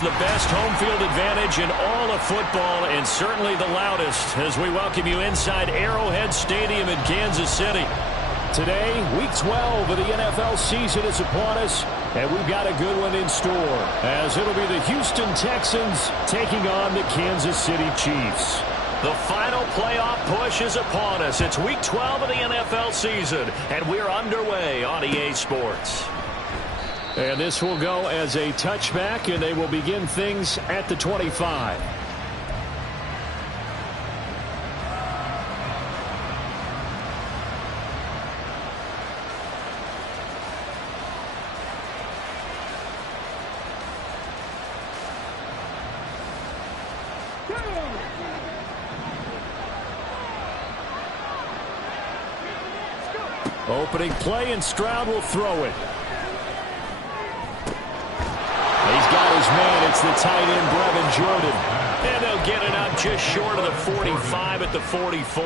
The best home field advantage in all of football, and certainly the loudest, as we welcome you inside Arrowhead Stadium in Kansas City. Today, Week 12 of the NFL season is upon us, and we've got a good one in store, as it'll be the Houston Texans taking on the Kansas City Chiefs. The final playoff push is upon us. It's Week 12 of the NFL season, and we're underway on EA Sports. And this will go as a touchback, and they will begin things at the 25. Opening play, and Stroud will throw it. He's got his man. It's the tight end, Brevin Jordan. And they'll get it up just short of the 45 at the 44.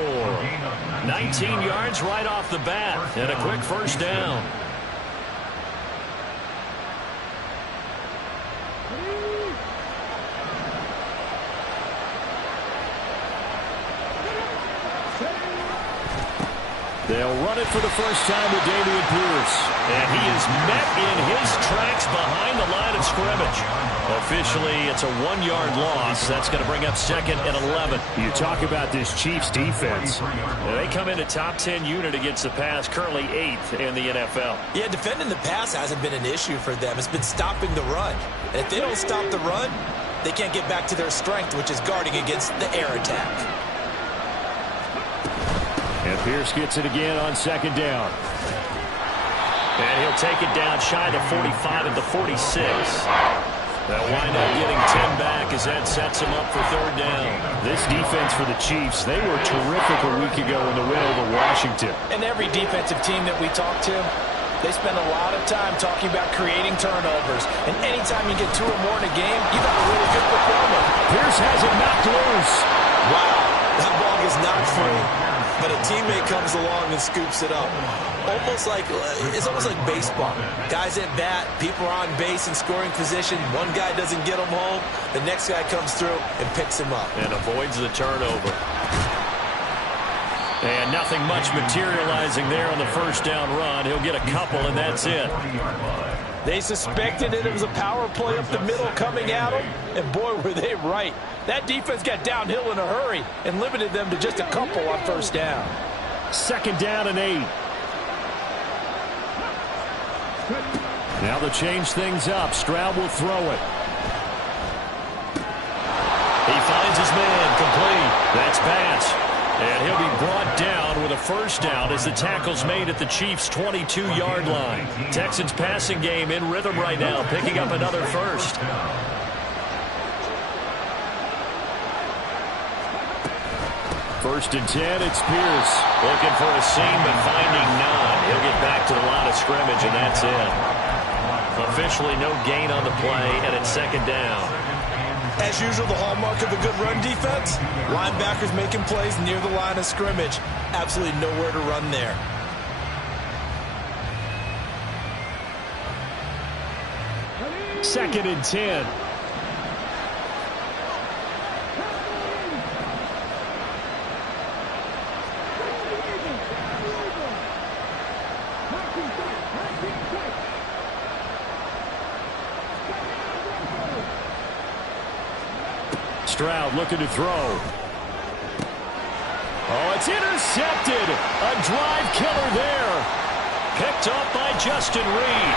19 yards right off the bat, and a quick first down. They'll run it for the first time with Dameon Pierce. And he is met in his tracks behind the line of scrimmage. Officially, it's a 1-yard loss. That's going to bring up 2nd and 11. You talk about this Chiefs defense. They come in a top 10 unit against the pass, currently 8th in the NFL. Yeah, defending the pass hasn't been an issue for them. It's been stopping the run. And if they don't stop the run, they can't get back to their strength, which is guarding against the air attack. And Pierce gets it again on 2nd down. And he'll take it down shy of the 45 at the 46. They'll wind up getting 10 back as that sets him up for 3rd down. This defense for the Chiefs, they were terrific a week ago in the win over Washington. And every defensive team that we talk to, they spend a lot of time talking about creating turnovers. And anytime you get 2 or more in a game, you got a really good performer. Pierce has it knocked loose. Wow, that ball is knocked free. But a teammate comes along and scoops it up. It's almost like baseball. Guys at bat, people are on base in scoring position. One guy doesn't get him home. The next guy comes through and picks him up. And avoids the turnover. And nothing much materializing there on the first down run. He'll get a couple, and that's it. They suspected it was a power play up the middle coming at them, and boy, were they right. That defense got downhill in a hurry and limited them to just a couple on first down. 2nd down and 8. Now they'll change things up. Stroud will throw it. He finds his man, complete. That's pass. And he'll be brought down with a first down as the tackle's made at the Chiefs' 22-yard line. Texans passing game in rhythm right now, picking up another first. First and 10, it's Pierce. Looking for a seam, but finding none. He'll get back to the line of scrimmage, and that's it. Officially no gain on the play, and it's 2nd down. As usual, the hallmark of a good run defense, linebackers making plays near the line of scrimmage. Absolutely nowhere to run there. Second and 10. Stroud looking to throw. Oh, it's intercepted. A drive killer there. Picked up by Justin Reed.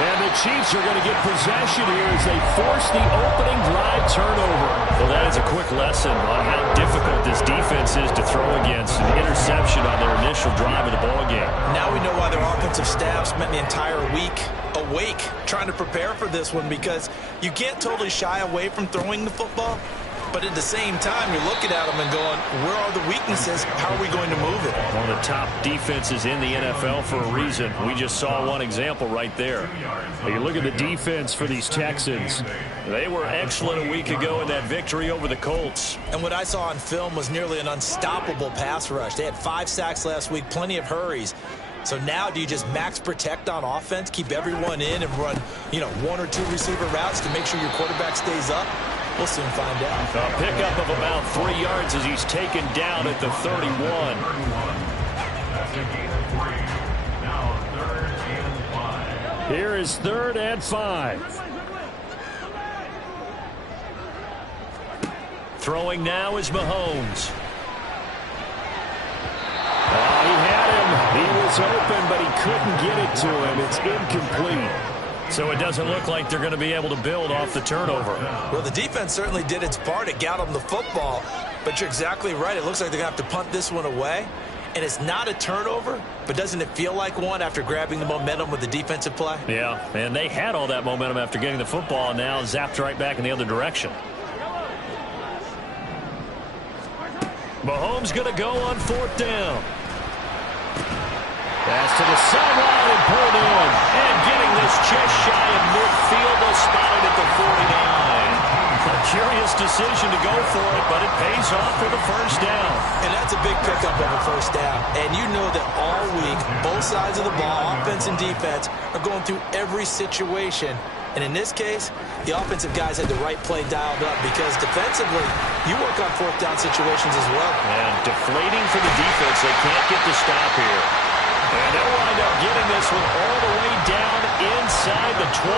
And the Chiefs are going to get possession here as they force the opening drive turnover. Well, that is a quick lesson on how difficult this defense is to throw against. An interception on their initial drive of the ballgame. Now we know why their offensive staff spent the entire week awake trying to prepare for this one, because you can't totally shy away from throwing the football. But at the same time, you're looking at them and going, where are the weaknesses? How are we going to move it? One of the top defenses in the NFL for a reason. We just saw one example right there. You look at the defense for these Texans. They were excellent a week ago in that victory over the Colts. And what I saw on film was nearly an unstoppable pass rush. They had 5 sacks last week, plenty of hurries. So now do you just max protect on offense, keep everyone in and run, one or two receiver routes to make sure your quarterback stays up? We'll soon find out. A pickup of about 3 yards as he's taken down at the 31. Here is 3rd and 5. Throwing now is Mahomes. He had him. He was open, but he couldn't get it to him. It's incomplete. So it doesn't look like they're going to be able to build off the turnover. Well, the defense certainly did its part. It got them the football. But you're exactly right. It looks like they're going to have to punt this one away. And it's not a turnover, but doesn't it feel like one after grabbing the momentum with the defensive play? Yeah, and they had all that momentum after getting the football, and now zapped right back in the other direction. Mahomes going to go on 4th down. Pass to the sideline and pulled in. And getting this just shy of midfield, they'll spot it at the 49. A curious decision to go for it, but it pays off for the first down. And that's a big pickup of a first down. And you know that all week, both sides of the ball, offense and defense, are going through every situation. And in this case, the offensive guys had the right play dialed up because defensively, you work on 4th down situations as well. And deflating for the defense. They can't get the stop here. And they'll wind up getting this one all the way down inside the 20.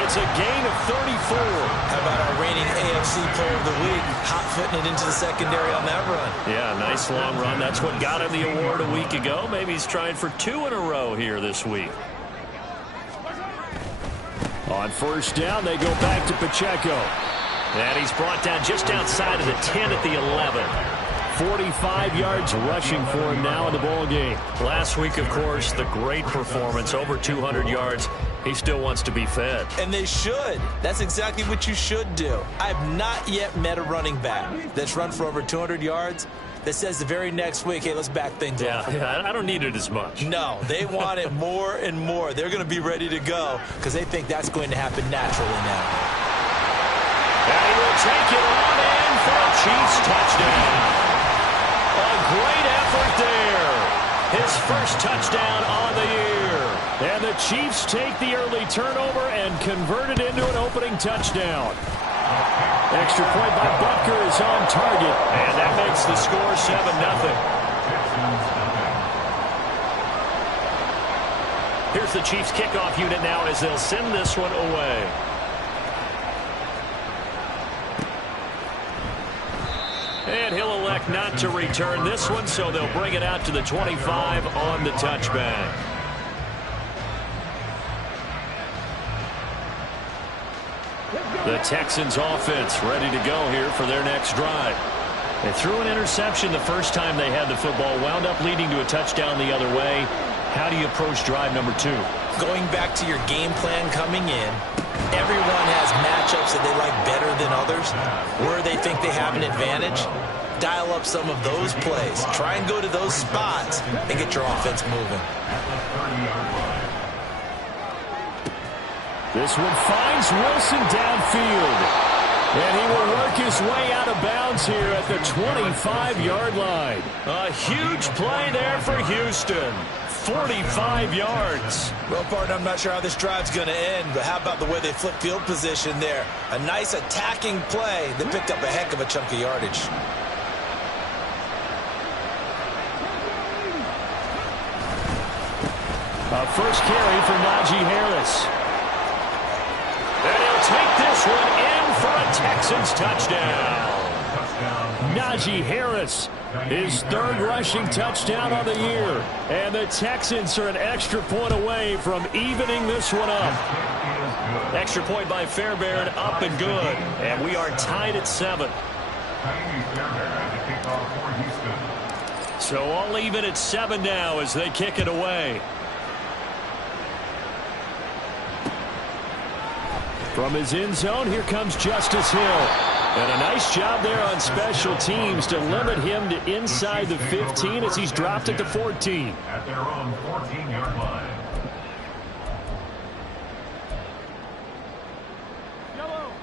It's a gain of 34. How about our reigning AFC Player of the Week, hot-footing it into the secondary on that run? Yeah, nice long run. That's what got him the award a week ago. Maybe he's trying for 2 in a row here this week. On 1st down, they go back to Pacheco. And he's brought down just outside of the 10 at the 11. 45 yards rushing for him now in the ball game. Last week, of course, the great performance, over 200 yards. He still wants to be fed. And they should. That's exactly what you should do. I have not yet met a running back that's run for over 200 yards that says the very next week, hey, let's back things up. Yeah, I don't need it as much. No, they want it more and more. They're going to be ready to go because they think that's going to happen naturally now. And he will take it on in for a Chiefs touchdown. A great effort there. His first touchdown on the year. And the Chiefs take the early turnover and convert it into an opening touchdown. Extra point by Butker is on target. And that makes the score 7-0. Here's the Chiefs kickoff unit now as they'll send this one away. And he'll elect not to return this one, so they'll bring it out to the 25 on the touchback. The Texans offense ready to go here for their next drive. They threw an interception the first time they had the football, wound up leading to a touchdown the other way. How do you approach drive number 2? Going back to your game plan coming in, everyone has matchups that they like better than others. Where they think they have an advantage, dial up some of those plays. Try and go to those spots and get your offense moving. This one finds Wilson downfield. And he will work his way out of bounds here at the 25-yard line. A huge play there for Houston. 45 yards. Well, partner, I'm not sure how this drive's going to end, but how about the way they flip field position there? A nice attacking play that picked up a heck of a chunk of yardage. A first carry for Najee Harris. And he'll take this one in for a Texans touchdown. Najee Harris, his 3rd rushing touchdown on the year. And the Texans are an extra point away from evening this one up. Extra point by Fairbairn, up and good. And we are tied at 7. So all even at 7 now as they kick it away. From his end zone, here comes Justice Hill. And a nice job there on special teams to limit him to inside the 15 as he's dropped at the 14. At their own 14-yard line.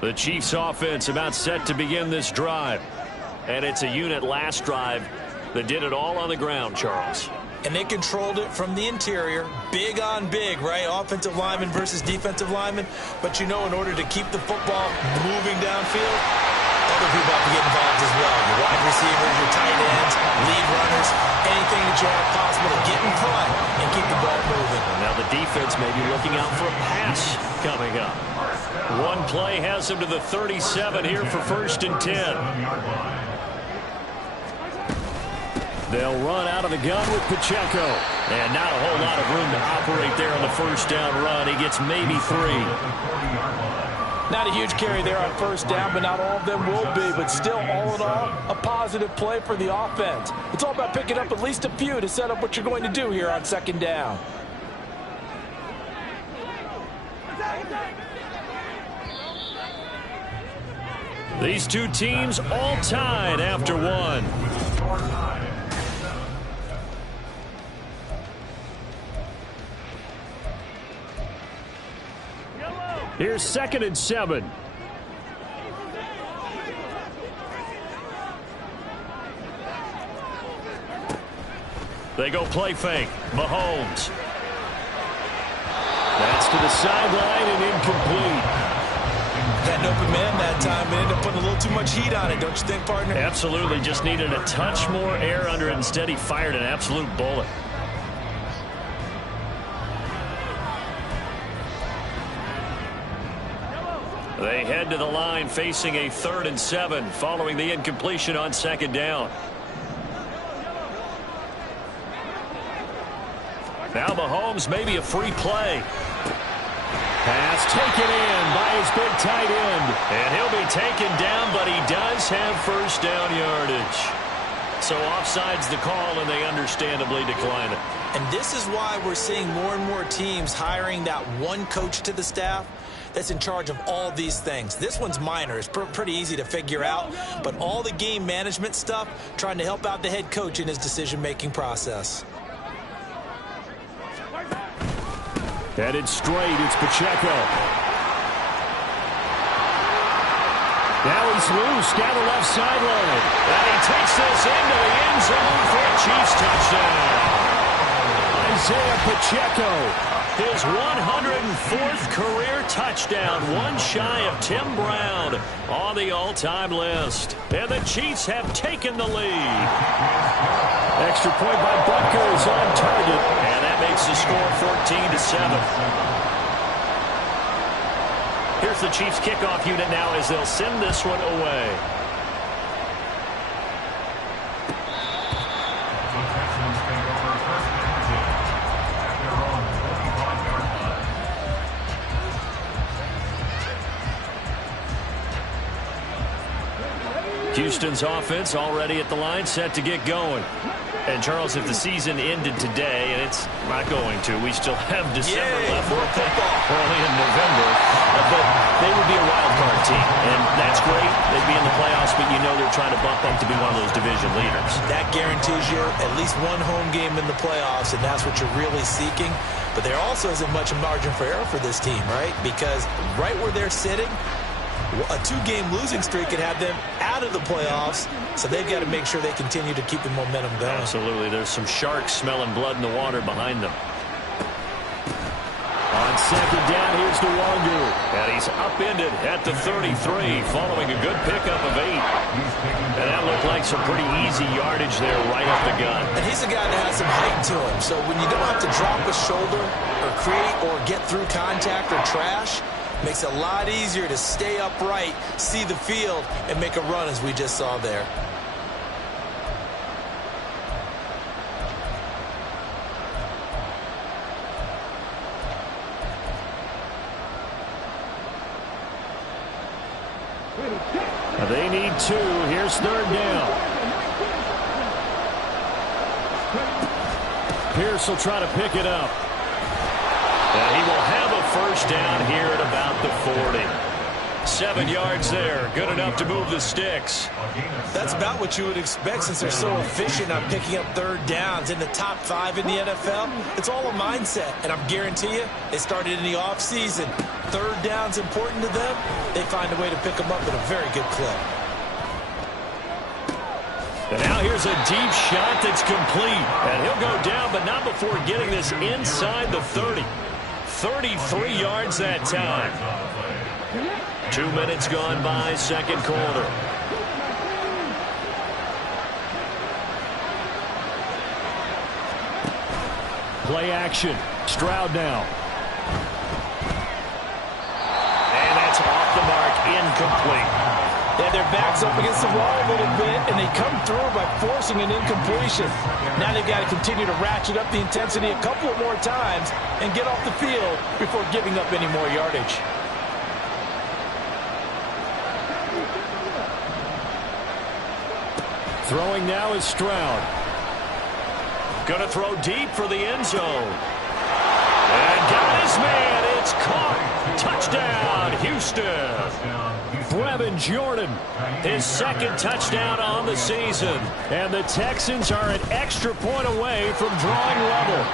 The Chiefs offense about set to begin this drive. And it's a unit last drive that did it all on the ground, Charles. And they controlled it from the interior, big on big, right? Offensive lineman versus defensive lineman. But you know, in order to keep the football moving downfield, other people have to get involved as well. Your wide receivers, your tight ends, lead runners, anything that you have possible to get in front and keep the ball moving. And now the defense may be looking out for a pass coming up. One play has them to the 37 here for 1st and 10. They'll run out of the gun with Pacheco. And not a whole lot of room to operate there on the 1st down run. He gets maybe 3. Not a huge carry there on 1st down, but not all of them will be. But still, all in all, a positive play for the offense. It's all about picking up at least a few to set up what you're going to do here on 2nd down. These two teams all tied after one. Here's 2nd and 7. They go play fake. Mahomes. That's to the sideline and incomplete. Had an open man that time and ended up putting a little too much heat on it, don't you think, partner? Absolutely. Just needed a touch more air under it. Instead, he fired an absolute bullet. They head to the line facing a 3rd and 7 following the incompletion on 2nd down. Now Mahomes, maybe a free play. Pass taken in by his big tight end. And he'll be taken down, but he does have 1st down yardage. So offside's the call, and they understandably decline it. And this is why we're seeing more and more teams hiring that one coach to the staff that's in charge of all these things. This one's minor. It's pretty easy to figure out. But all the game management stuff, trying to help out the head coach in his decision-making process. Headed straight, it's Pacheco. Now he's loose down the left sideline. And he takes this into the end zone for a Chiefs touchdown. Isaiah Pacheco, his 104th career touchdown, one shy of Tim Brown on the all-time list. And the Chiefs have taken the lead. Extra point by Butker is on target, and that makes the score 14-7. Here's the Chiefs kickoff unit now as they'll send this one away. Houston's offense already at the line, set to get going. And, Charles, if the season ended today, and it's not going to, we still have December left. More football. Early in November. But they would be a wild card team. And that's great. They'd be in the playoffs, but you know they're trying to bump up to be one of those division leaders. That guarantees you at least one home game in the playoffs, and that's what you're really seeking. But there also isn't much margin for error for this team, right? Because right where they're sitting, a 2-game losing streak could have them out of the playoffs, so they've got to make sure they continue to keep the momentum going. Absolutely. There's some sharks smelling blood in the water behind them. On 2nd down, here's DeWander. And he's upended at the 33 following a good pickup of 8. And that looked like some pretty easy yardage there right up the gun. And he's a guy that has some height to him, so when you don't have to drop a shoulder or create or get through contact or trash, makes it a lot easier to stay upright, see the field, and make a run as we just saw there. They need 2. Here's 3rd down. Pierce will try to pick it up. And he will have a 1st down here at about the 40. 7 yards there. Good enough to move the sticks. That's about what you would expect since they're so efficient on picking up 3rd downs in the top 5 in the NFL. It's all a mindset, and I'm guarantee you they started in the offseason. 3rd down's important to them. They find a way to pick them up at a very good clip. And now here's a deep shot that's complete. And he'll go down, but not before getting this inside the 30. 33 yards that time. 2 minutes gone by, second quarter. Play action. Stroud now. And that's off the mark, incomplete. Yeah, their back's up against the wall a little bit, and they come through by forcing an incompletion. Now they've got to continue to ratchet up the intensity a couple of more times and get off the field before giving up any more yardage. Throwing now is Stroud. Going to throw deep for the end zone. And got his man. It's caught. Touchdown, Houston. Brevin Jordan, his second touchdown on the season. And the Texans are an extra point away from drawing level.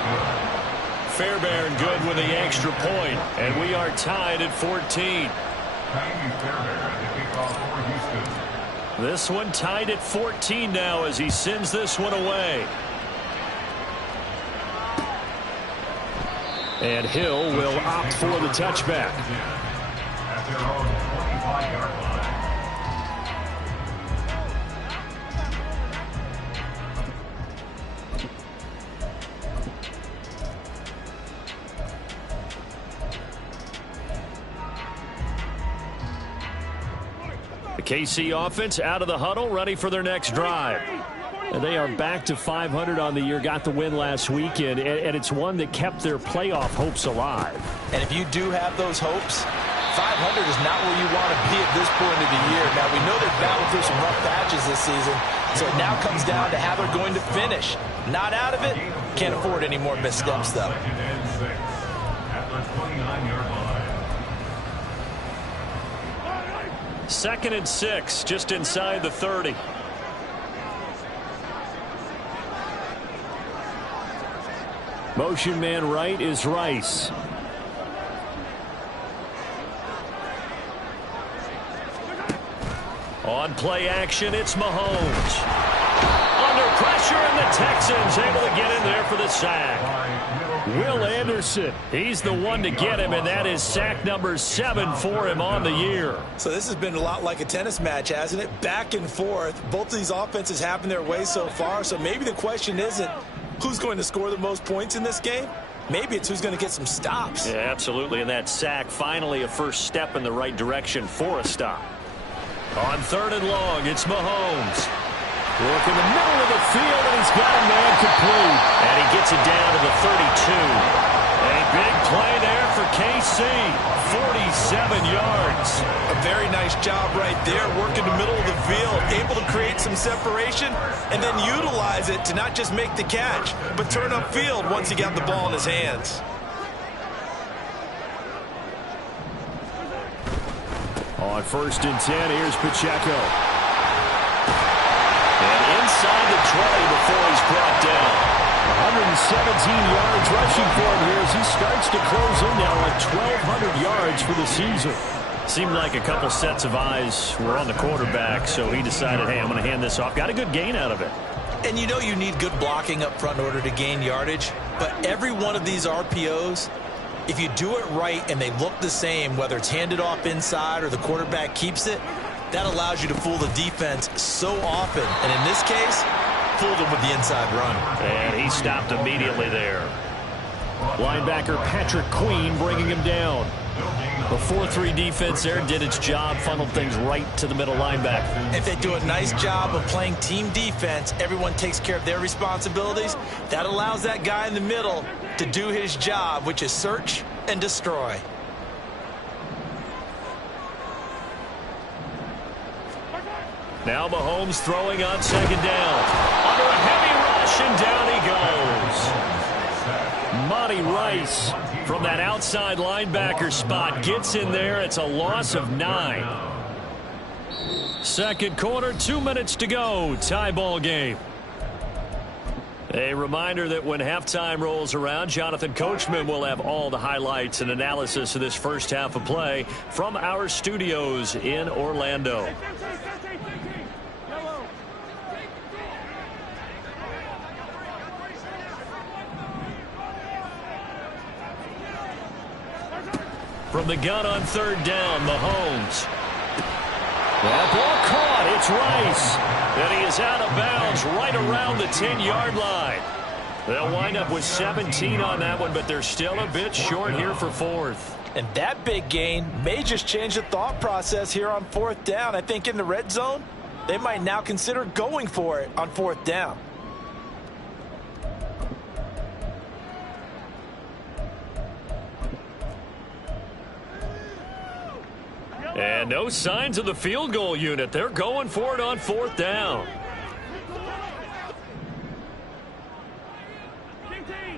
Fairbairn good with the extra point. And we are tied at 14. This one tied at 14 now as he sends this one away. And Hill will opt for the touchback. At their own 25-yard line. The KC offense out of the huddle, ready for their next drive. And they are back to 500 on the year, got the win last weekend, and it's one that kept their playoff hopes alive. And if you do have those hopes, 500 is not where you want to be at this point of the year. Now, we know they've battled through some rough patches this season, so it now comes down to how they're going to finish. Not out of it, can't afford any more missteps, though. Second and 6, just inside the 30. Motion man right is Rice. On play action, it's Mahomes. Under pressure, and the Texans able to get in there for the sack. Will Anderson, he's the one to get him, and that is sack number 7 for him on the year. So this has been a lot like a tennis match, hasn't it? Back and forth. Both of these offenses having their way so far, so maybe the question isn't who's going to score the most points in this game? Maybe it's who's going to get some stops. Yeah, absolutely, and that sack finally a first step in the right direction for a stop. On third and long, it's Mahomes. Work in the middle of the field, and he's got a man complete. And he gets it down to the 32. A big play there for KC. 47 yards. A very nice job right there, working the middle of the field, able to create some separation, and then utilize it to not just make the catch, but turn upfield once he got the ball in his hands. On first and 10, here's Pacheco. And inside the 20 before he's brought down. 117 yards rushing for him here as he starts to close in now at 1,200 yards for the season. Seemed like a couple sets of eyes were on the quarterback, so he decided, hey, I'm going to hand this off. Got a good gain out of it. And you know you need good blocking up front in order to gain yardage, but every one of these RPOs, if you do it right and they look the same, whether it's handed off inside or the quarterback keeps it, that allows you to fool the defense so often. And in this case, fooled him with the inside run. And he stopped immediately there. Linebacker Patrick Queen bringing him down. The 4-3 defense there did its job, funneled things right to the middle linebacker. If they do a nice job of playing team defense, everyone takes care of their responsibilities. That allows that guy in the middle to do his job, which is search and destroy. Now Mahomes throwing on second down. Under a heavy rush, and down he goes. Monty Rice from that outside linebacker spot gets in there. It's a loss of 9. Second quarter, 2 minutes to go. Tie ball game. A reminder that when halftime rolls around, Jonathan Coachman will have all the highlights and analysis of this first half of play from our studios in Orlando. From the gun on third down, Mahomes. That ball caught. It's Rice. And he is out of bounds right around the 10-yard line. They'll wind up with 17 on that one, but they're still a bit short here for fourth. And that big gain may just change the thought process here on fourth down. I think in the red zone, they might now consider going for it on fourth down. And no signs of the field goal unit. They're going for it on fourth down.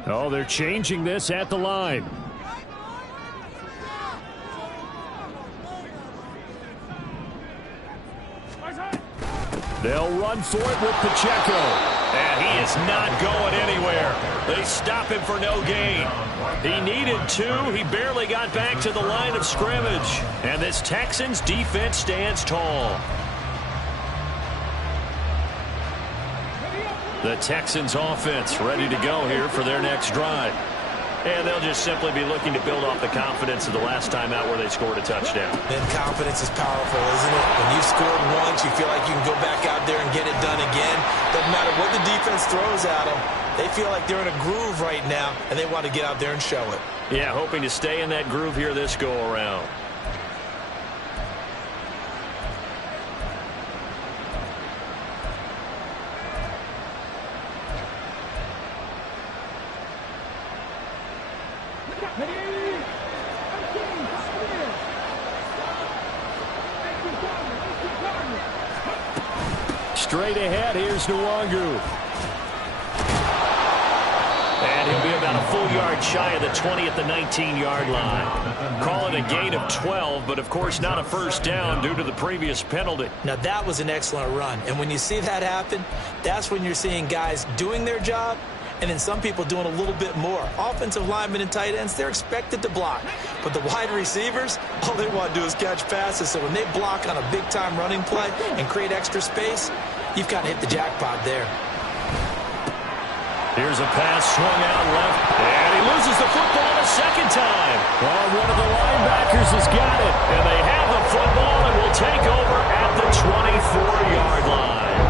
Oh, they're changing this at the line. They'll run for it with Pacheco. And he is not going anywhere. They stop him for no gain. He needed 2. He barely got back to the line of scrimmage. And this Texans defense stands tall. The Texans offense ready to go here for their next drive. And they'll just simply be looking to build off the confidence of the last time out where they scored a touchdown. And confidence is powerful, isn't it? When you've scored once, you feel like you can go back out there and get it done again. Doesn't matter what the defense throws at them. They feel like they're in a groove right now, and they want to get out there and show it. Yeah, hoping to stay in that groove here this go-around. Straight ahead, here's Nwangu. And he'll be about a full yard shy of the 20 at the 19-yard line. Call it a gain of 12, but of course not a first down due to the previous penalty. Now that was an excellent run, and when you see that happen, that's when you're seeing guys doing their job and then some people doing a little bit more. Offensive linemen and tight ends, they're expected to block. But the wide receivers, all they want to do is catch passes. So when they block on a big-time running play and create extra space, you've kind of hit the jackpot there. Here's a pass swung out left, and he loses the football a second time. Oh, one of the linebackers has got it, and they have the football and will take over at the 24-yard line.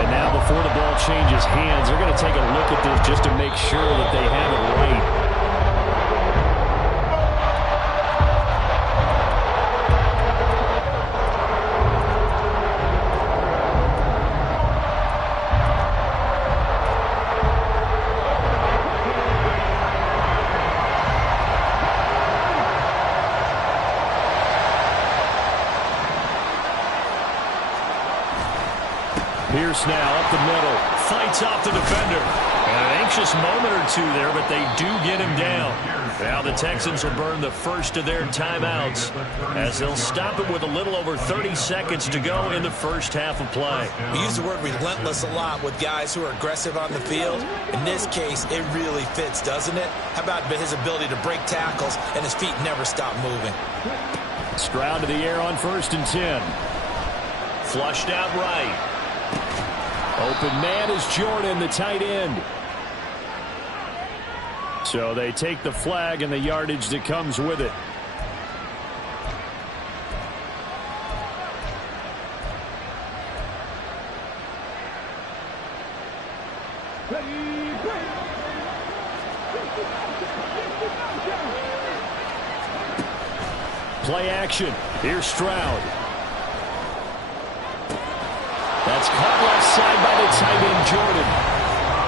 And now before the ball changes hands, they're going to take a look at this just to make sure that they have it right. Pierce now up the middle, fights off the defender. And an anxious moment or two there, but they do get him down. Now the Texans will burn the first of their timeouts as they'll stop it with a little over 30 seconds to go in the first half of play. We use the word relentless a lot with guys who are aggressive on the field. In this case, it really fits, doesn't it? How about his ability to break tackles and his feet never stop moving? Stroud to the air on 1st and 10. Flushed out right. Open man is Jordan, the tight end. So they take the flag and the yardage that comes with it. Play action. Here's Stroud. That's caught left side by the tight end, Jordan.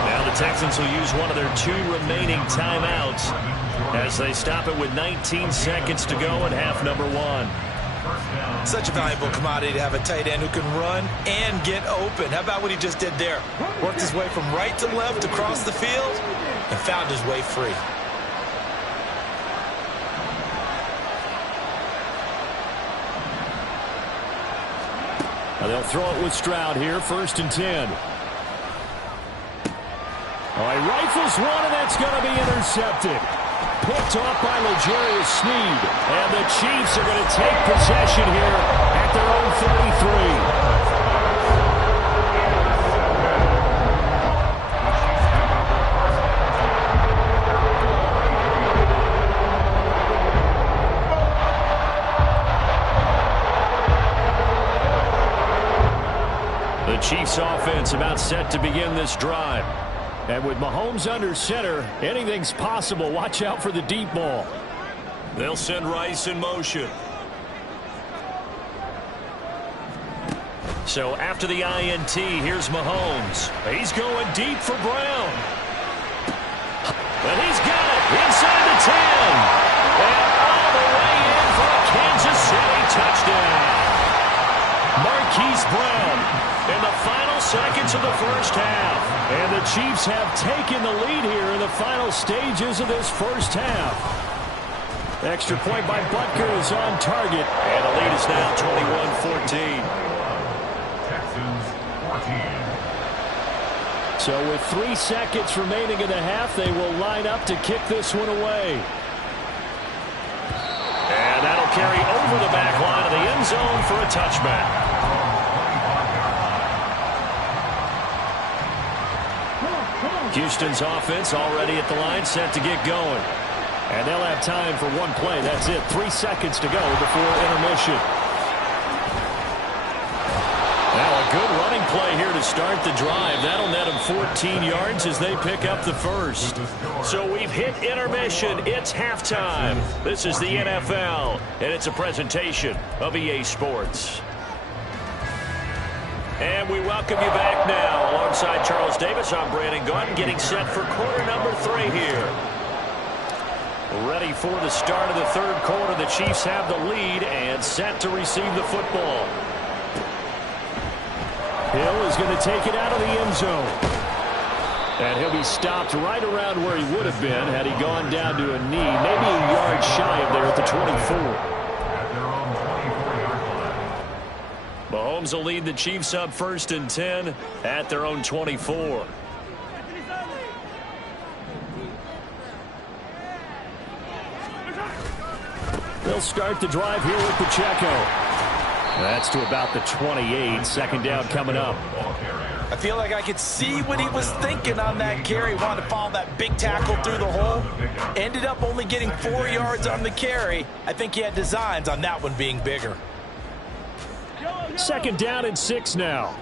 Now the Texans will use one of their 2 remaining timeouts as they stop it with 19 seconds to go in half number 1. Such a valuable commodity to have a tight end who can run and get open. How about what he just did there? Worked his way from right to left across the field and found his way free. Now they'll throw it with Stroud here, 1st and 10. Oh, he rifles one, and that's going to be intercepted. Picked off by L'Jarius Sneed. And the Chiefs are going to take possession here at their own 33. Chiefs offense about set to begin this drive. And with Mahomes under center, anything's possible. Watch out for the deep ball. They'll send Rice in motion. So after the INT, here's Mahomes. He's going deep for Brown. And he's got it inside the 10. And all the way in for a Kansas City touchdown. Marquise Brown in the final seconds of the first half. And the Chiefs have taken the lead here in the final stages of this first half. Extra point by Butker is on target. And the lead is now 21-14. Texans 14. So with 3 seconds remaining in the half, they will line up to kick this one away. And that'll carry over the back line of the end zone for a touchback. Houston's offense already at the line, set to get going. And they'll have time for one play. That's it. 3 seconds to go before intermission. Now a good running play here to start the drive. That'll net them 14 yards as they pick up the first. So we've hit intermission. It's halftime. This is the NFL, and it's a presentation of EA Sports. And we welcome you back now. Alongside Charles Davis, I'm Brandon Gaudin, getting set for quarter number 3 here. Ready for the start of the third quarter. The Chiefs have the lead and set to receive the football. Hill is going to take it out of the end zone. And he'll be stopped right around where he would have been had he gone down to a knee, maybe a yard shy of there at the 24. Mahomes will lead the Chiefs up 1st and 10 at their own 24. They'll start the drive here with Pacheco. That's to about the 28. Second down coming up. I feel like I could see what he was thinking on that carry. Wanted to follow that big tackle through the hole. Ended up only getting 4 yards on the carry. I think he had designs on that one being bigger. Second down and 6 now.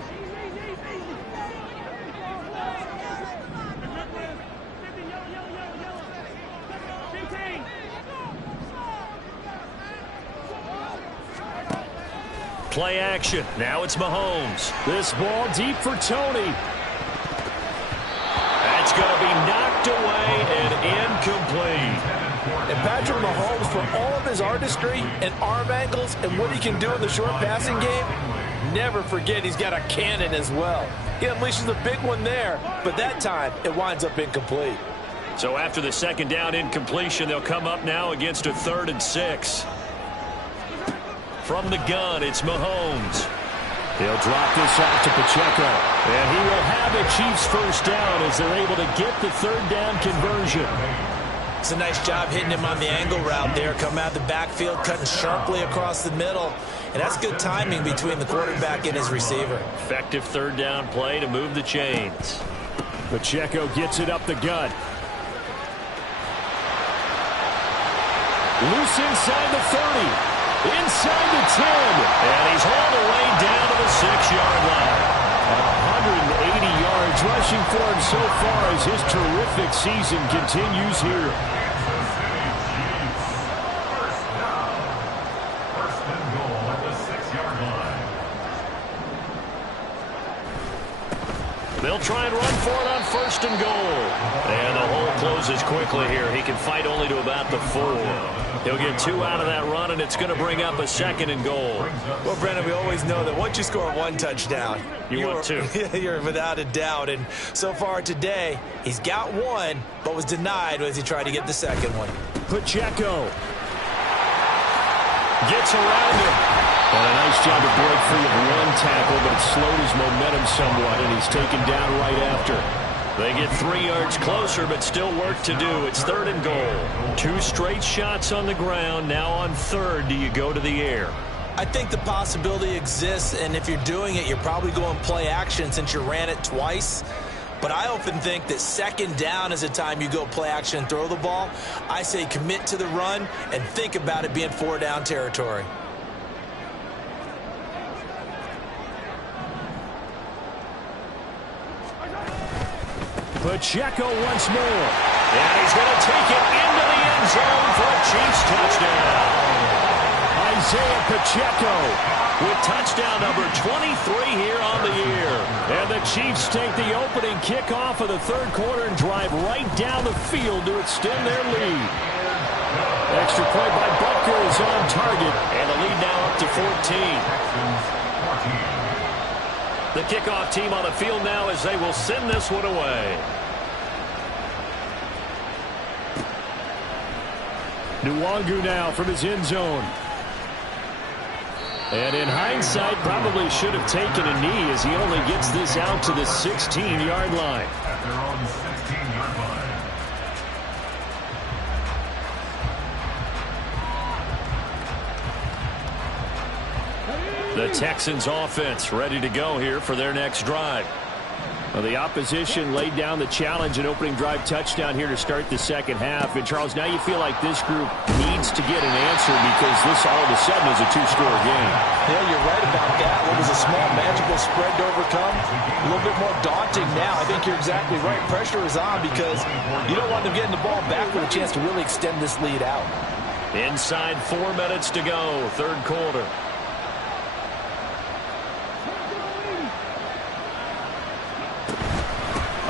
Play action. Now it's Mahomes. This ball deep for Tony. That's going to be knocked away and incomplete. And Patrick Mahomes, for all of his artistry and arm angles and what he can do in the short passing game, never forget he's got a cannon as well. He unleashes a big one there, but that time it winds up incomplete. So after the second down incompletion, they'll come up now against a 3rd and 6. From the gun, it's Mahomes. He'll drop this out to Pacheco. And he will have a Chiefs first down as they're able to get the 3rd down conversion. It's a nice job hitting him on the angle route there. Come out of the backfield, cutting sharply across the middle. And that's good timing between the quarterback and his receiver. Effective 3rd down play to move the chains. Pacheco gets it up the gut. Loose inside the 30. Inside the 10. And he's hauled away down to the 6-yard line. 180 yards rushing for him so far as his terrific season continues here. First and goal at the 6-yard line. They'll try and run for it on 1st and goal. And the hole closes quickly here. He can fight only to about the 4. He'll get 2 out of that run, and it's going to bring up a 2nd and goal. Well, Brendan, we always know that once you score 1 touchdown, want 2. You're without a doubt. And so far today, he's got 1, but was denied as he tried to get the 2nd one. Pacheco gets around him. And a nice job to break free of 1 tackle, but it slowed his momentum somewhat, and he's taken down right after. They get 3 yards closer, but still work to do. It's 3rd and goal. 2 straight shots on the ground. Now on 3rd, do you go to the air? I think the possibility exists, and if you're doing it, you're probably going play action since you ran it twice. But I often think that 2nd down is a time you go play action and throw the ball. I say commit to the run and think about it being 4-down territory. Pacheco once more. And he's going to take it into the end zone for a Chiefs touchdown. Isaiah Pacheco with touchdown number 23 here on the year. And the Chiefs take the opening kickoff of the third quarter and drive right down the field to extend their lead. Extra point by Butker is on target, and the lead now up to 14. The kickoff team on the field now as they will send this one away. Nwangu now from his end zone. And in hindsight, probably should have taken a knee as he only gets this out to the 16-yard line. At their own 16-yard line. The Texans offense ready to go here for their next drive. Well, the opposition laid down the challenge and opening drive touchdown here to start the second half. And, Charles, now you feel like this group needs to get an answer because this all of a sudden is a two-score game. Yeah, you're right about that. What was a small, magical spread to overcome, a little bit more daunting now. I think you're exactly right. Pressure is on because you don't want them getting the ball back with a chance to really extend this lead out. Inside 4 minutes to go, third quarter.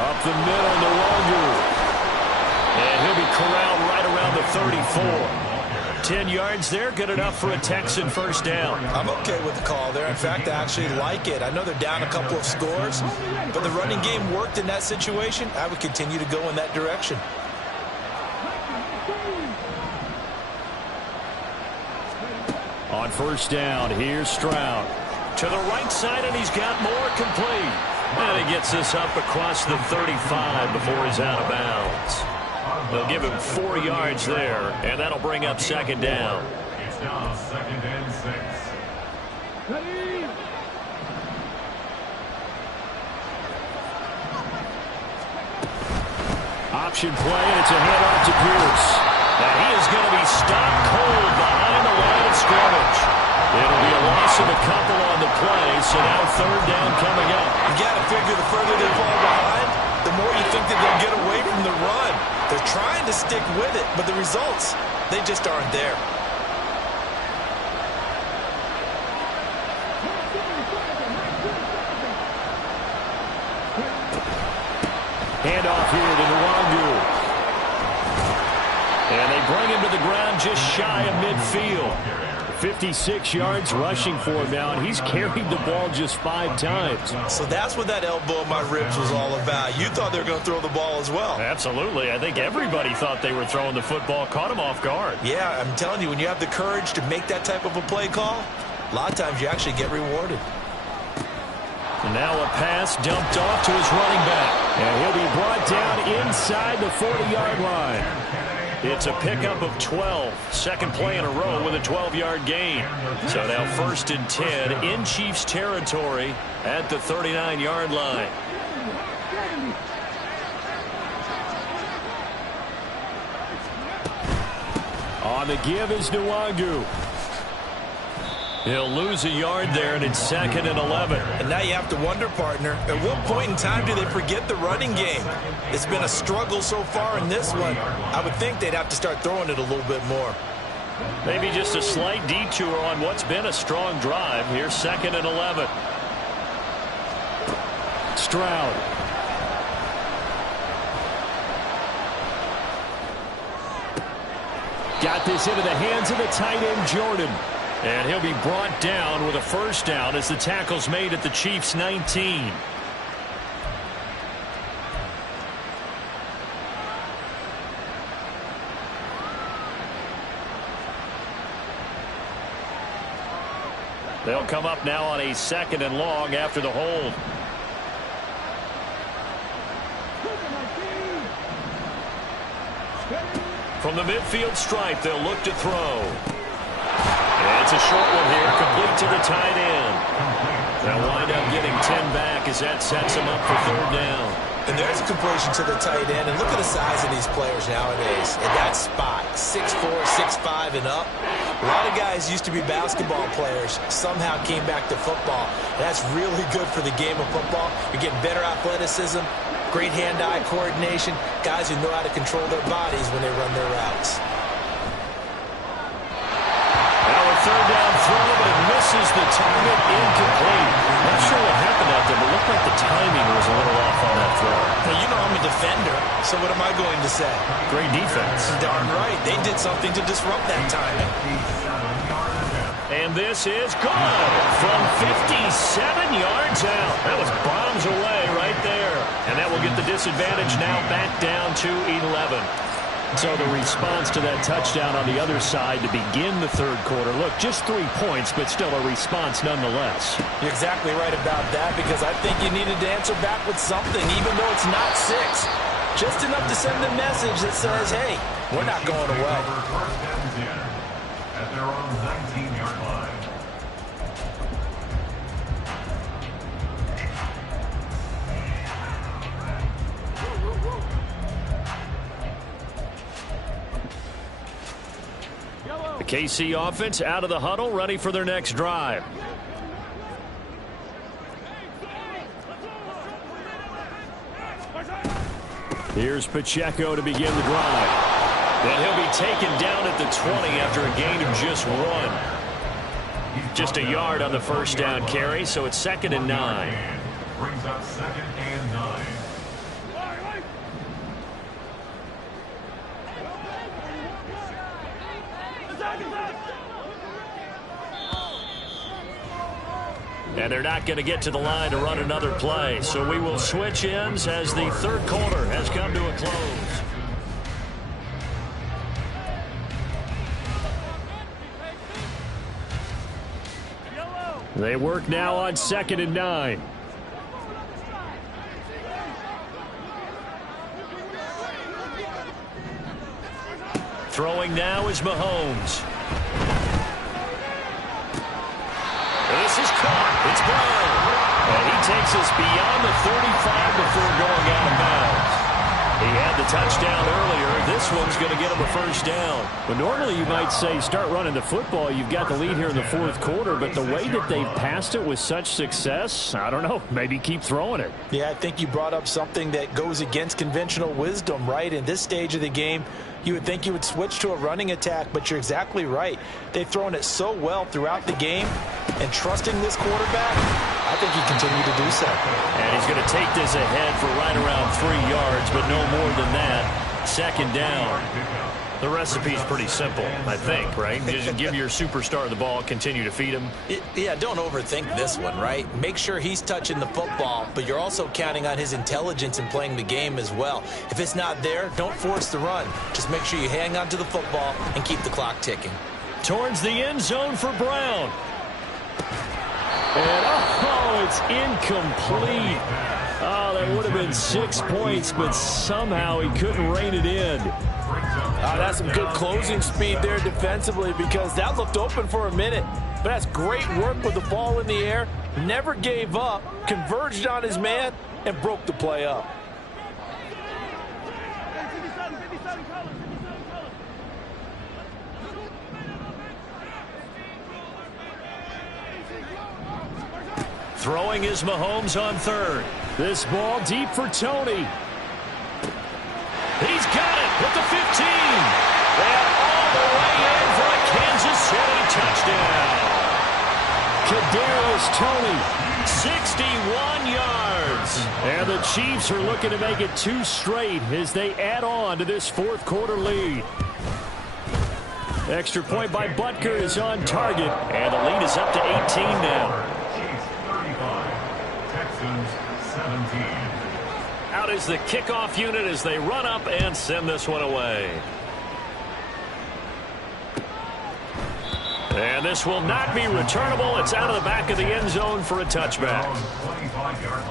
Up the middle, Nwangu. And he'll be corralled right around the 34. 10 yards there, good enough for a Texan first down. I'm okay with the call there. In fact, I actually like it. I know they're down a couple of scores, but the running game worked in that situation. I would continue to go in that direction. On first down, here's Stroud. To the right side, and he's got more complete. And he gets this up across the 35 before he's out of bounds. They'll give him 4 yards there, and that'll bring up second down. It's now 2nd and 6. Option play, and it's a handoff to Pierce. And he is going to be stopped cold behind the line of scrimmage. It'll be a loss of a couple on the play, so now third down coming up. You got to figure the further they fall behind, the more you think that they'll get away from the run. They're trying to stick with it, but the results, they just aren't there. Handoff here to Nwangu. And they bring him to the ground just shy of midfield. 56 yards rushing for him now, and he's carried the ball just 5 times. So that's what that elbow in my ribs was all about. You thought they were going to throw the ball as well. Absolutely. I think everybody thought they were throwing the football, caught him off guard. Yeah, I'm telling you, when you have the courage to make that type of a play call, a lot of times you actually get rewarded. And now a pass dumped off to his running back. And he'll be brought down inside the 40-yard line. It's a pickup of 12. Second play in a row with a 12-yard gain. So now 1st and 10 in Chiefs territory at the 39-yard line. On the give is Nwangu. He'll lose a yard there, and it's 2nd and 11. And now you have to wonder, partner, at what point in time do they forget the running game? It's been a struggle so far in this one. I would think they'd have to start throwing it a little bit more. Maybe just a slight detour on what's been a strong drive. Here's 2nd and 11. Stroud. Got this into the hands of the tight end, Jordan. And he'll be brought down with a first down as the tackle's made at the Chiefs' 19. They'll come up now on a 2nd and long after the hold. From the midfield stripe, they'll look to throw. And it's a short one here, complete to the tight end. They'll wind up getting 10 back as that sets them up for third down. And there's a completion to the tight end. And look at the size of these players nowadays. In that spot, 6'4", 6'5", and up. A lot of guys used to be basketball players, somehow came back to football. That's really good for the game of football. You're getting better athleticism, great hand-eye coordination, guys who know how to control their bodies when they run their routes. Now a third down throw, but it misses the target, incomplete. Not sure what happened out there, but it looked like the timing was a little off on that throw. Well, you know I'm a defender, so what am I going to say? Great defense. Darn right. They did something to disrupt that timing. And this is good from 57 yards out. That was bombs away right there. And that will get the disadvantage now back down to 11. So the response to that touchdown on the other side to begin the third quarter. Look, just 3 points, but still a response nonetheless. You're exactly right about that, because I think you needed to answer back with something, even though it's not 6. Just enough to send a message that says, hey, we're not going away. At their own 19-yard line. The KC offense out of the huddle, ready for their next drive. Here's Pacheco to begin the drive. And he'll be taken down at the 20 after a gain of just 1. Just a yard on the first down carry, so it's 2nd and 9. Brings up 2nd and 9. And they're not going to get to the line to run another play. So we will switch ends as the third quarter has come to a close. They work now on 2nd and 9. Throwing now is Mahomes. This is caught. It's Brown. And he takes us beyond the 35 before going out of bounds. He had the touchdown earlier. This one's going to get him a first down. But normally you might say start running the football. You've got the lead here in the fourth quarter. But the way that they've passed it with such success, I don't know, maybe keep throwing it. Yeah, I think you brought up something that goes against conventional wisdom, right? In this stage of the game, you would think you would switch to a running attack, but you're exactly right. They've thrown it so well throughout the game, and trusting this quarterback, I think he continued to do so. And he's going to take this ahead for right around 3 yards, but no more than that. 2nd down. The recipe's pretty simple, I think, right? Just give your superstar the ball, continue to feed him. Yeah, don't overthink this one, right? Make sure he's touching the football, but you're also counting on his intelligence in playing the game as well. If it's not there, don't force the run. Just make sure you hang on to the football and keep the clock ticking. Towards the end zone for Brown. And, oh, it's incomplete. Oh, that would have been 6 points, but somehow he couldn't rein it in. That's some good closing speed there defensively, because that looked open for a minute. But that's great work with the ball in the air. Never gave up, converged on his man, and broke the play up. Throwing is Mahomes on 3rd. This ball deep for Tony. He's got it with the 15. And all the way in for a Kansas City touchdown. Kadarius Toney, 61 yards. And the Chiefs are looking to make it 2 straight as they add on to this fourth quarter lead. Extra point by Butker is on target. And the lead is up to 18 now. Out is the kickoff unit as they run up and send this one away. And this will not be returnable. It's out of the back of the end zone for a touchback. 25-yard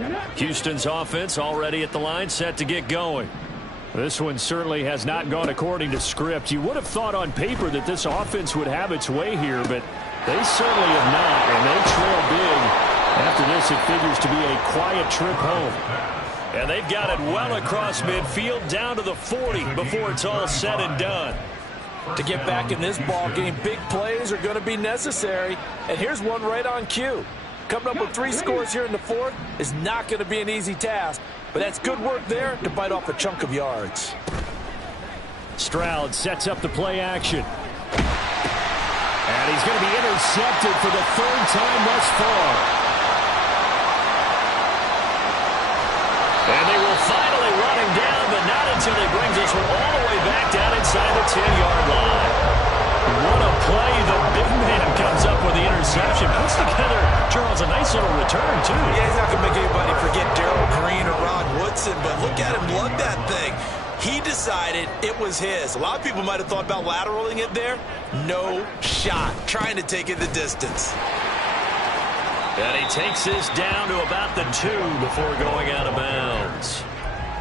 line. Houston's offense already at the line, set to get going. This one certainly has not gone according to script. You would have thought on paper that this offense would have its way here, but they certainly have not, and they trail big. After this, it figures to be a quiet trip home. And they've got it well across midfield down to the 40 before it's all said and done. To get back in this ball game, big plays are going to be necessary. And here's one right on cue. Coming up with 3 scores here in the fourth is not going to be an easy task. But that's good work there to bite off a chunk of yards. Stroud sets up the play action. And he's going to be intercepted for the 3rd time thus far. And they will finally run him down, but not until he brings this one all the way back down inside the 10-yard line. What a play. The big man comes up with the interception. Puts together, Charles, a nice little return, too. Yeah, he's not going to make anybody forget Darrell Green or Ron Woodson, but look at him lug that thing. He decided it was his. A lot of people might have thought about lateraling it there. No shot. Trying to take it the distance. And he takes this down to about the 2 before going out of bounds.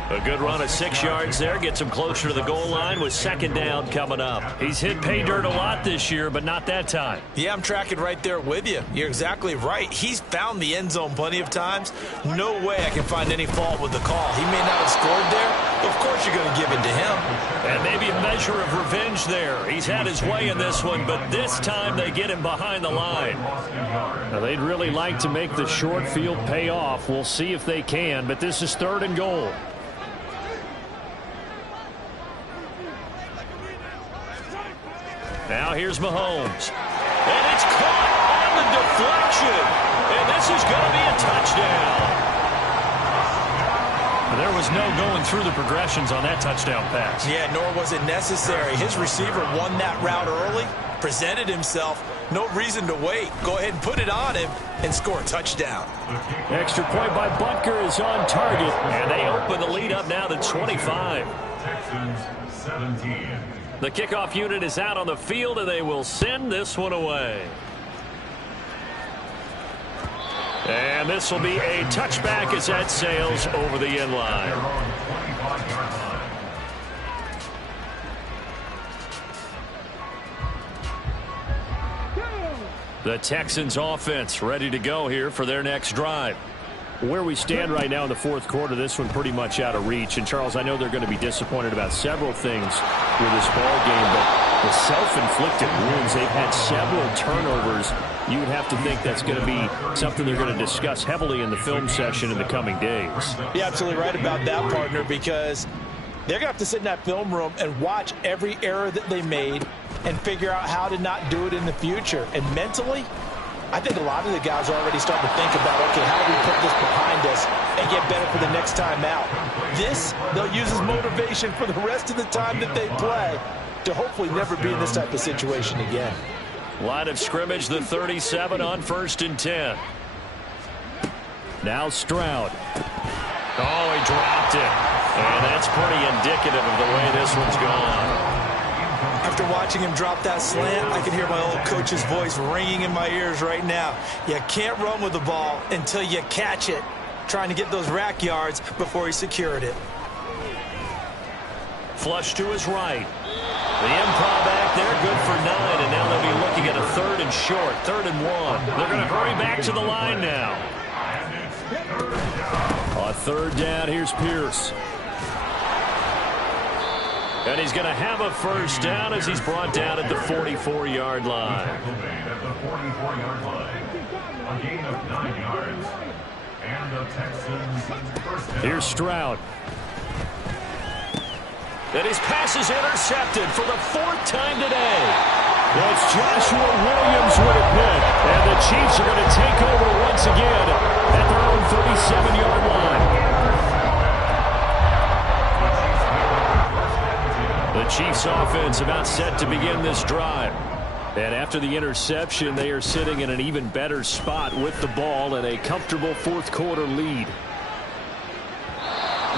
A good run of 6 yards there. Gets him closer to the goal line with 2nd down coming up. He's hit pay dirt a lot this year, but not that time. Yeah, I'm tracking right there with you. You're exactly right. He's found the end zone plenty of times. No way I can find any fault with the call. He may not have scored there. Of course you're going to give it to him. And maybe a measure of revenge there. He's had his way in this one, but this time they get him behind the line. Now, they'd really like to make the short field pay off. We'll see if they can, but this is 3rd and goal. Now here's Mahomes. And it's caught on the deflection. And this is going to be a touchdown. There was no going through the progressions on that touchdown pass. Yeah, nor was it necessary. His receiver won that route early, presented himself. No reason to wait. Go ahead and put it on him and score a touchdown. Extra point by Butker is on target. And they open the lead up now to 25. Texans 17. The kickoff unit is out on the field, and they will send this one away. And this will be a touchback as that sails over the end line. The Texans offense ready to go here for their next drive. Where we stand right now in the 4th quarter, this one pretty much out of reach. And, Charles, I know they're going to be disappointed about several things with this ball game, but the self-inflicted wounds, they've had several turnovers. You would have to think that's going to be something they're going to discuss heavily in the film session in the coming days. You're absolutely right about that, partner, because they're going to have to sit in that film room and watch every error that they made and figure out how to not do it in the future. And mentally, I think a lot of the guys are already starting to think about, okay, how do we put this behind us and get better for the next time out? This, they'll use as motivation for the rest of the time that they play to hopefully never be in this type of situation again. Line of scrimmage, the 37 on 1st and 10. Now Stroud. Oh, he dropped it. And that's pretty indicative of the way this one's gone. After watching him drop that slant, I can hear my old coach's voice ringing in my ears right now. You can't run with the ball until you catch it. Trying to get those rack yards before he secured it. Flush to his right. The improv back there, good for 9, and now they'll be looking at a 3rd and short, 3rd and 1. They're going to hurry back to the line now. On 3rd down, here's Pierce. And he's going to have a 1st down as he's brought down at the 44-yard line. At the 44-yard line. A gain of 9 yards. And the Texans first down. Here's Stroud. And his pass is intercepted for the 4th time today. That's Joshua Williams with a pick. And the Chiefs are going to take over once again at their own 37-yard line. The Chiefs offense about set to begin this drive. And after the interception, they are sitting in an even better spot with the ball and a comfortable 4th quarter lead.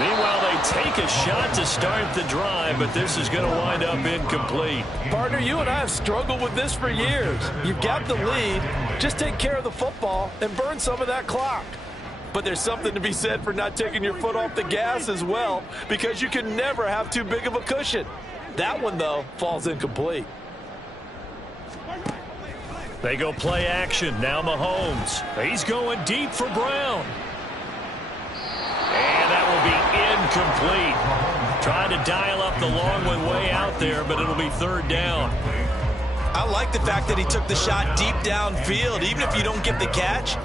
Meanwhile, they take a shot to start the drive, but this is going to wind up incomplete. Partner, you and I have struggled with this for years. You've got the lead. Just take care of the football and burn some of that clock. But there's something to be said for not taking your foot off the gas as well, because you can never have too big of a cushion. That one, though, falls incomplete. They go play action. Now Mahomes. He's going deep for Brown. And that will incomplete. Trying to dial up the long one way out there, but it'll be third down. I like the fact that he took the shot deep downfield. Even if you don't get the catch,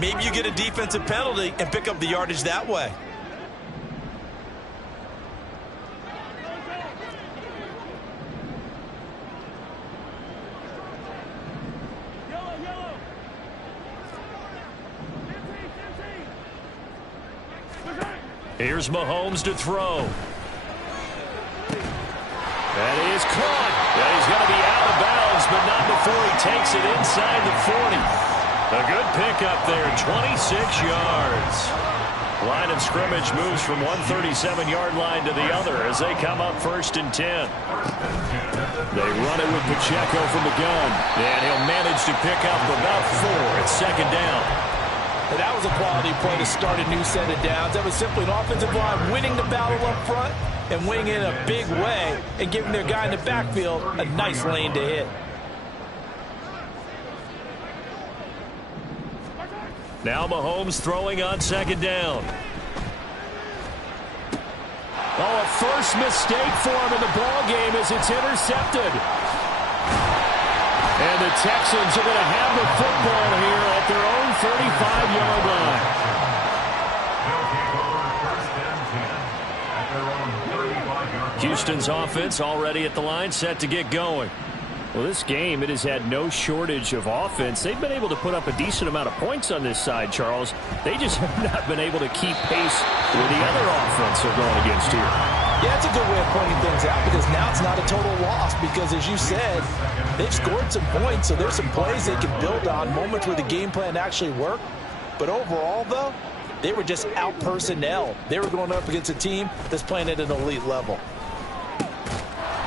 maybe you get a defensive penalty and pick up the yardage that way. Here's Mahomes to throw. That is caught. Yeah, he's going to be out of bounds, but not before he takes it inside the 40. A good pickup there, 26 yards. Line of scrimmage moves from one 37-yard line to the other as they come up 1st and 10. They run it with Pacheco from the gun, and he'll manage to pick up about 4 at 2nd down. And that was a quality play to start a new set of downs. That was simply an offensive line winning the battle up front and winning it in a big way and giving their guy in the backfield a nice lane to hit. Now Mahomes throwing on 2nd down. Oh, a first mistake for him in the ball game as it's intercepted. And the Texans are going to have the football here at their own 35-yard line. Houston's offense already at the line, set to get going. Well, this game, it has had no shortage of offense. They've been able to put up a decent amount of points on this side, Charles. They just have not been able to keep pace with the other offense they're going against here. Yeah, it's a good way of pointing things out because now it's not a total loss because, as you said, they've scored some points, so there's some plays they can build on, moments where the game plan actually worked. But overall, though, they were just out-personnel. They were going up against a team that's playing at an elite level.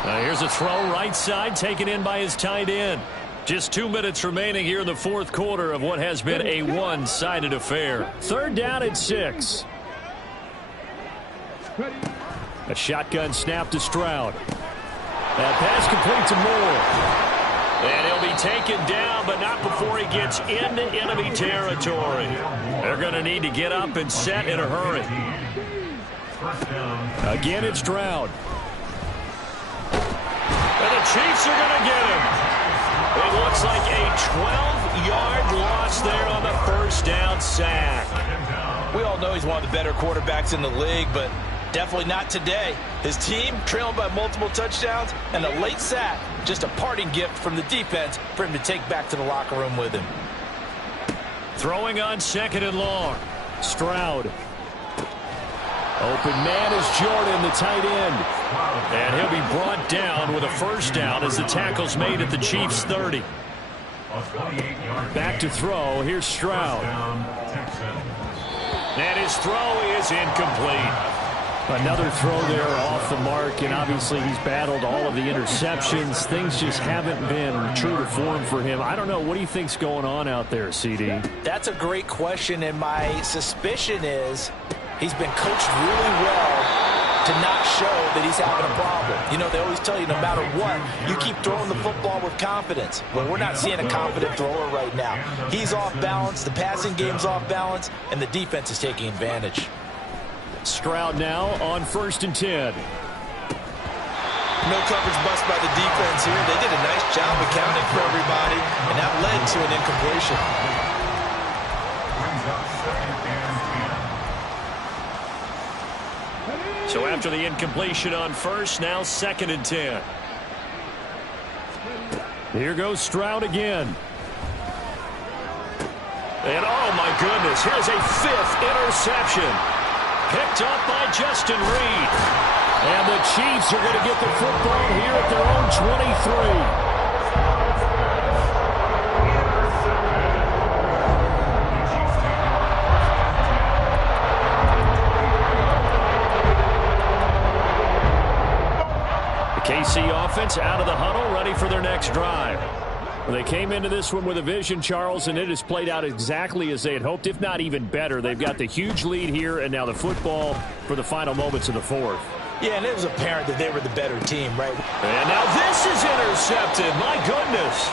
Here's a throw right side taken in by his tight end. Just 2 minutes remaining here in the 4th quarter of what has been a one-sided affair. 3rd down and 6. A shotgun snap to Stroud. That pass complete to Moore. And he'll be taken down, but not before he gets into enemy territory. They're going to need to get up and set in a hurry. Again, it's Stroud. And the Chiefs are going to get him. It looks like a 12-yard loss there on the 1st down sack. We all know he's one of the better quarterbacks in the league, but definitely not today. His team trailing by multiple touchdowns and a late sack. Just a parting gift from the defense for him to take back to the locker room with him. Throwing on 2nd and long. Stroud. Open man is Jordan, the tight end. And he'll be brought down with a 1st down as the tackle's made at the Chiefs' 30. Back to throw. Here's Stroud. And his throw is incomplete. Another throw there off the mark, and obviously he's battled all of the interceptions. Things just haven't been true to form for him. I don't know. What do you think's going on out there, CD? That's a great question, and my suspicion is he's been coached really well to not show that he's having a problem. You know, they always tell you no matter what, you keep throwing the football with confidence. Well, we're not seeing a confident thrower right now. He's off balance, the passing game's off balance, and the defense is taking advantage. Stroud now on 1st and 10. No coverage bust by the defense here. They did a nice job accounting for everybody, and that led to an incompletion. So after the incompletion on 1st, now 2nd and 10. Here goes Stroud again. And oh my goodness, here's a 5th interception. Picked up by Justin Reed. And the Chiefs are going to get the football here at their own 23. KC offense out of the huddle, ready for their next drive. Well, they came into this one with a vision, Charles, and it has played out exactly as they had hoped, if not even better. They've got the huge lead here, and now the football for the final moments of the 4th. Yeah, and it was apparent that they were the better team, right? And now this is intercepted. My goodness.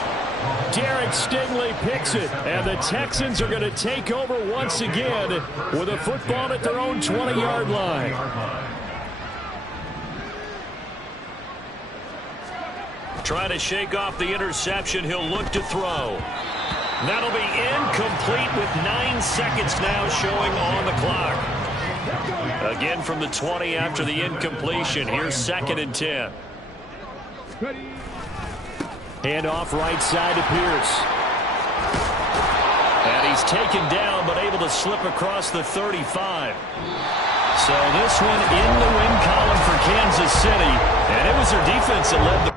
Derek Stingley picks it, and the Texans are going to take over once again with a football at their own 20-yard line. Trying to shake off the interception. He'll look to throw. That'll be incomplete with 9 seconds now showing on the clock. Again from the 20 after the incompletion. Here's 2nd and 10. Hand off right side to Pierce. And he's taken down but able to slip across the 35. So this one in the win column for Kansas City. And it was their defense that led the